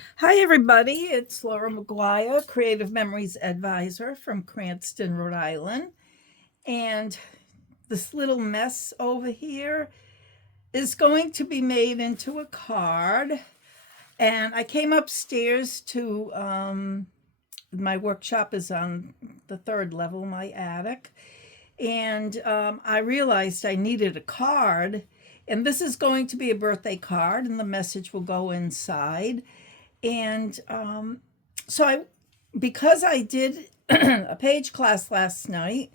Hi, everybody. It's Laura McGuire, Creative Memories Advisor from Cranston, Rhode Island. And this little mess over here is going to be made into a card. And I came upstairs to my workshop is on the third level, my attic. And I realized I needed a card. And this is going to be a birthday card, and the message will go inside. And so because I did a page class last night,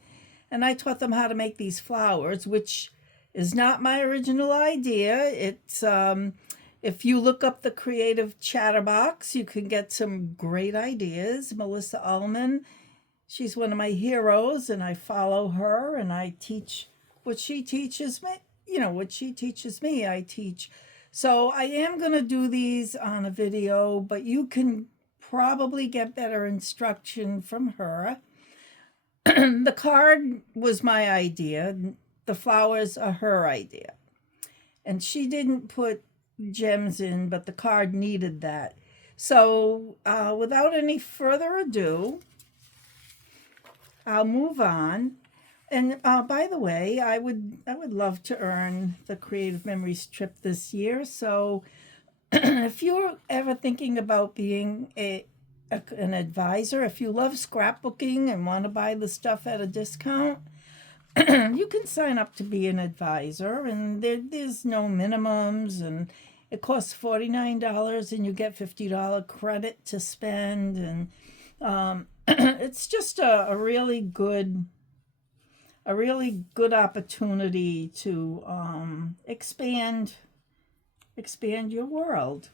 and I taught them how to make these flowers, which is not my original idea. It's if you look up the Creative Chatterbox, you can get some great ideas. Melissa Ullman, she's one of my heroes, and I follow her, and I teach what she teaches me. What she teaches me, I teach. So I am going to do these on a video, but you can probably get better instruction from her. The card was my idea. The flowers are her idea. And she didn't put gems in, but the card needed that. So without any further ado, I'll move on. And by the way, I would love to earn the Creative Memories trip this year. So if you're ever thinking about being an advisor, if you love scrapbooking and want to buy the stuff at a discount, you can sign up to be an advisor, and there's no minimums, and it costs $49, and you get $50 credit to spend, and it's just a really good opportunity to expand your world.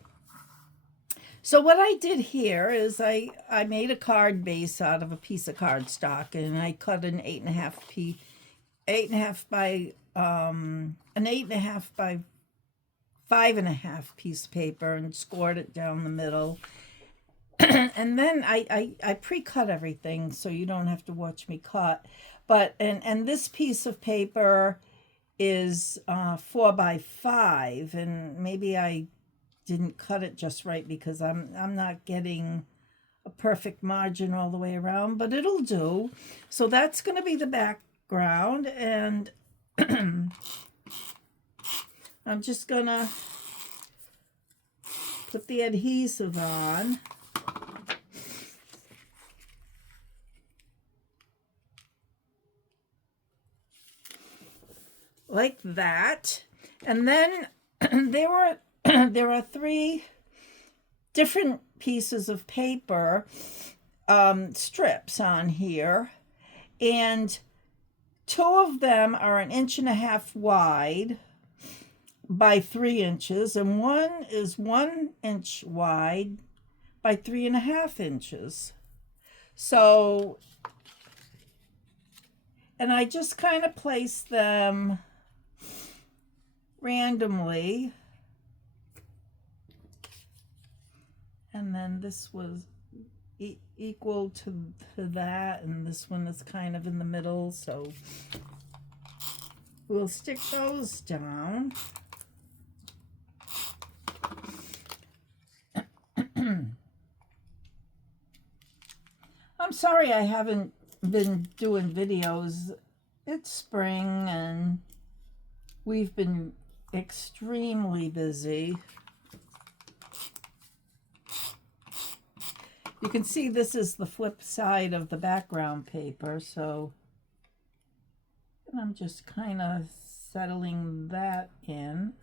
So what I did here is I made a card base out of a piece of cardstock, and I cut an 8.5 by an 8.5 by 5.5 piece of paper, and scored it down the middle. And then I pre-cut everything so you don't have to watch me cut. But and this piece of paper is 4 by 5, and maybe I didn't cut it just right because I'm not getting a perfect margin all the way around, but it'll do. So that's going to be the background, and I'm just going to put the adhesive on. Like that. And then there are 3 different pieces of paper, strips on here, and 2 of them are 1.5 inches wide by 3 inches, and one is 1 inch wide by 3.5 inches. So, and I just kind of place them randomly. And then this was equal to that, and this one is kind of in the middle, so we'll stick those down. I'm sorry I haven't been doing videos. It's spring, and we've been extremely busy. You can see this is the flip side of the background paper, so I'm just kind of settling that in.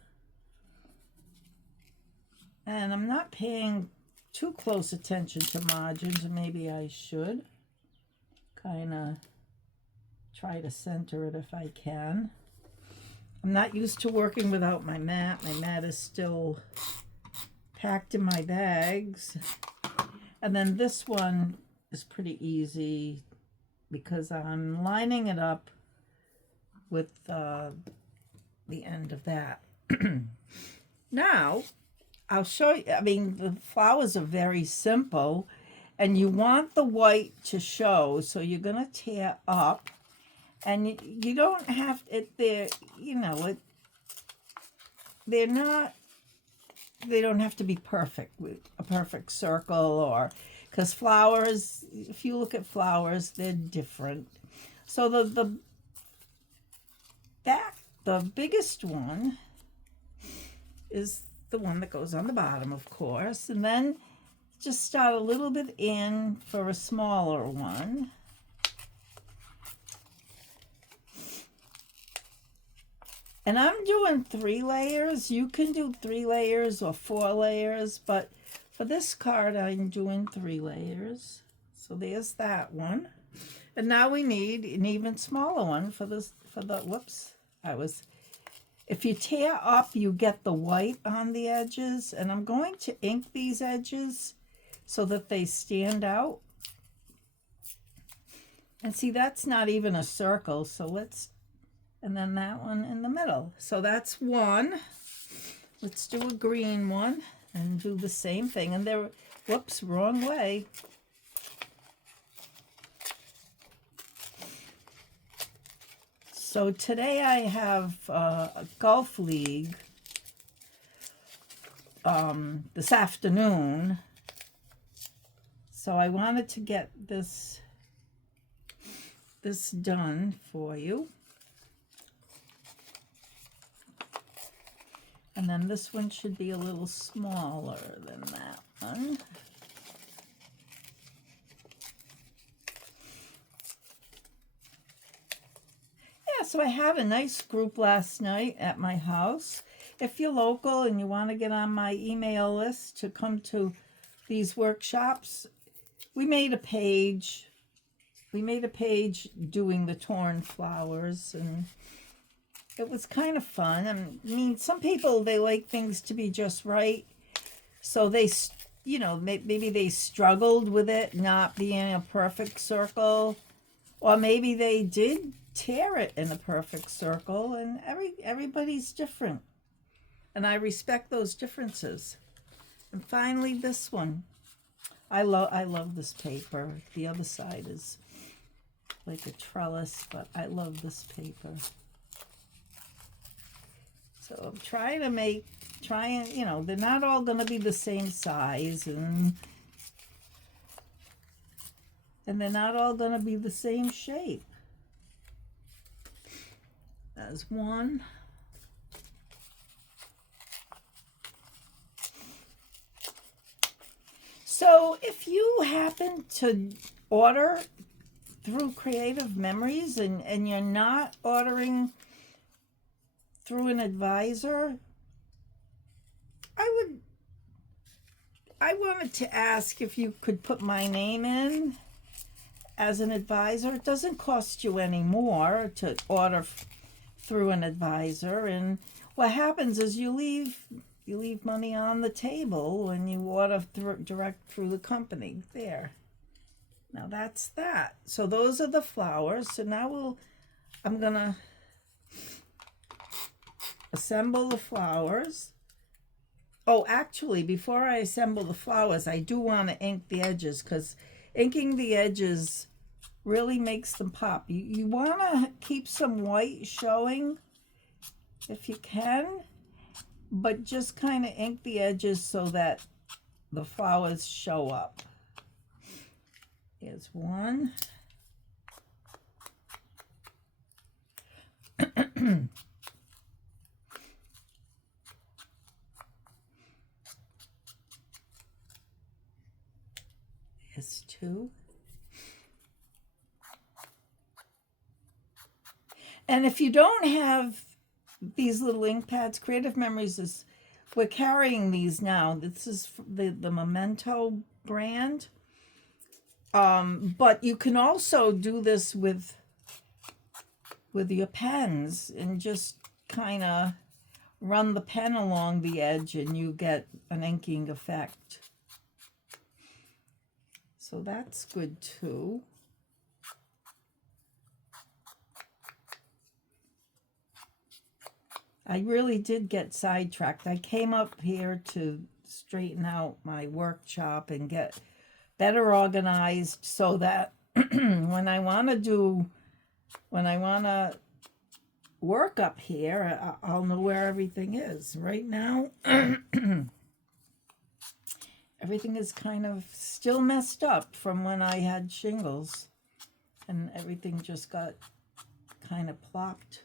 And I'm not paying too close attention to margins, and maybe I should kind of try to center it if I can. I'm not used to working without my mat. My mat is still packed in my bags. And then this one is pretty easy because I'm lining it up with the end of that. Now, I'll show you. I mean, the flowers are very simple, and you want the white to show, so you're going to tear up. And you don't have it there, they're not they don't have to be perfect with a perfect circle, or because flowers, if you look at flowers, they're different. So the biggest one is the one that goes on the bottom, of course, and then just start a little bit in for a smaller one. And I'm doing 3 layers. You can do 3 layers or 4 layers, but for this card, I'm doing 3 layers. So there's that one. And now we need an even smaller one for this, whoops, if you tear up, you get the white on the edges, and I'm going to ink these edges so that they stand out. And see, that's not even a circle, so and then that one in the middle. So that's one. Let's do a green one and do the same thing. And there, whoops, wrong way. So today I have a golf league this afternoon. So I wanted to get this done for you. And then this one should be a little smaller than that one. Yeah, so I had a nice group last night at my house. If you're local and you want to get on my email list to come to these workshops, we made a page. We made a page doing the torn flowers, and it was kind of fun. I mean, some people, they like things to be just right. So they, you know, maybe they struggled with it not being a perfect circle. Or maybe they did tear it in a perfect circle, and everybody's different. And I respect those differences. And finally, this one. I love this paper. The other side is like a trellis, but I love this paper. So I'm trying, you know, they're not all going to be the same size, and they're not all going to be the same shape. That's one. So if you happen to order through Creative Memories and you're not ordering through an advisor, I wanted to ask if you could put my name in as an advisor. It doesn't cost you any more to order through an advisor, and what happens is you leave money on the table when you order direct through the company. There. Now that's that. So those are the flowers. So now I'm gonna assemble the flowers. Oh, actually, before I assemble the flowers, I do want to ink the edges, because inking the edges really makes them pop. You want to keep some white showing if you can, but just kind of ink the edges so that the flowers show up. Here's one. Here's two. And if you don't have these little ink pads, Creative Memories we're carrying these now. This is the Memento brand. But you can also do this with your pens and just kind of run the pen along the edge and you get an inking effect. So that's good too. I really did get sidetracked. I came up here to straighten out my workshop and get better organized so that when I want to work up here, I'll know where everything is. Right now, everything is kind of still messed up from when I had shingles, and everything just got kind of plopped.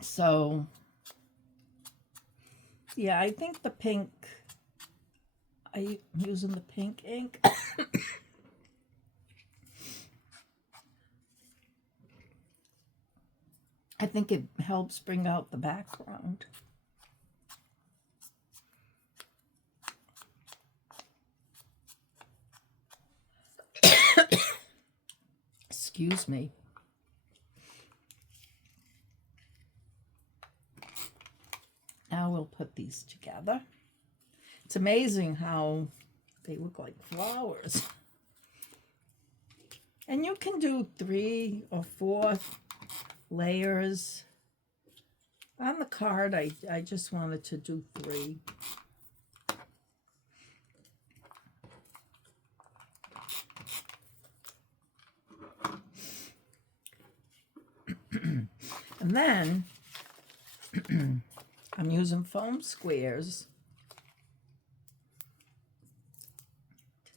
So, yeah, I think the pink, I'm using the pink ink. I think it helps bring out the background. Excuse me. Now we'll put these together. It's amazing how they look like flowers. And you can do 3 or 4 layers. On the card, I just wanted to do 3. And then I'm using foam squares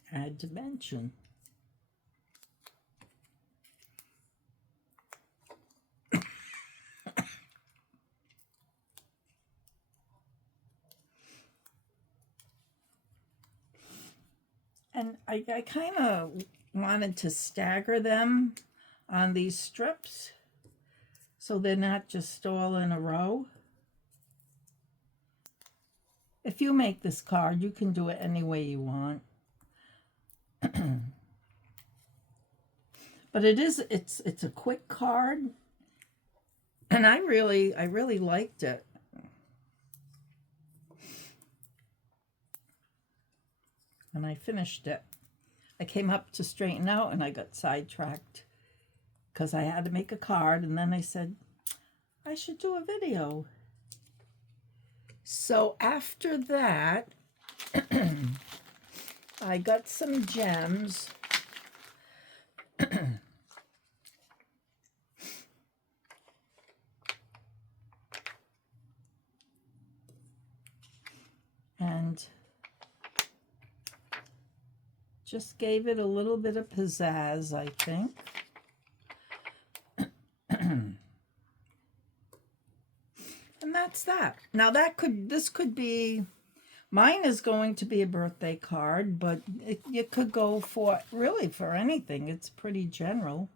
to add dimension. And I kind of wanted to stagger them on these strips so they're not just all in a row. If you make this card, you can do it any way you want. But it's a quick card, and I really liked it. And I finished it. I came up to straighten out and I got sidetracked because I had to make a card, and then I said I should do a video. So after that, I got some gems. And just gave it a little bit of pizzazz, I think. And that's that. Now this could be, mine is going to be a birthday card, but it could go for anything. It's pretty general.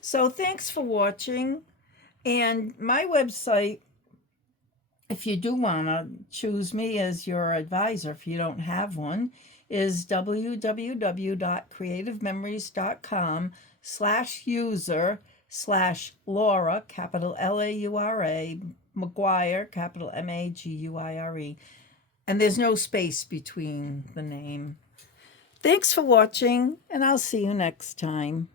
So thanks for watching. And my website, if you do want to choose me as your advisor, if you don't have one, is www.creativememories.com/user/Laura, capital Laura, Maguire, capital Maguire. And there's no space between the name. Thanks for watching, and I'll see you next time.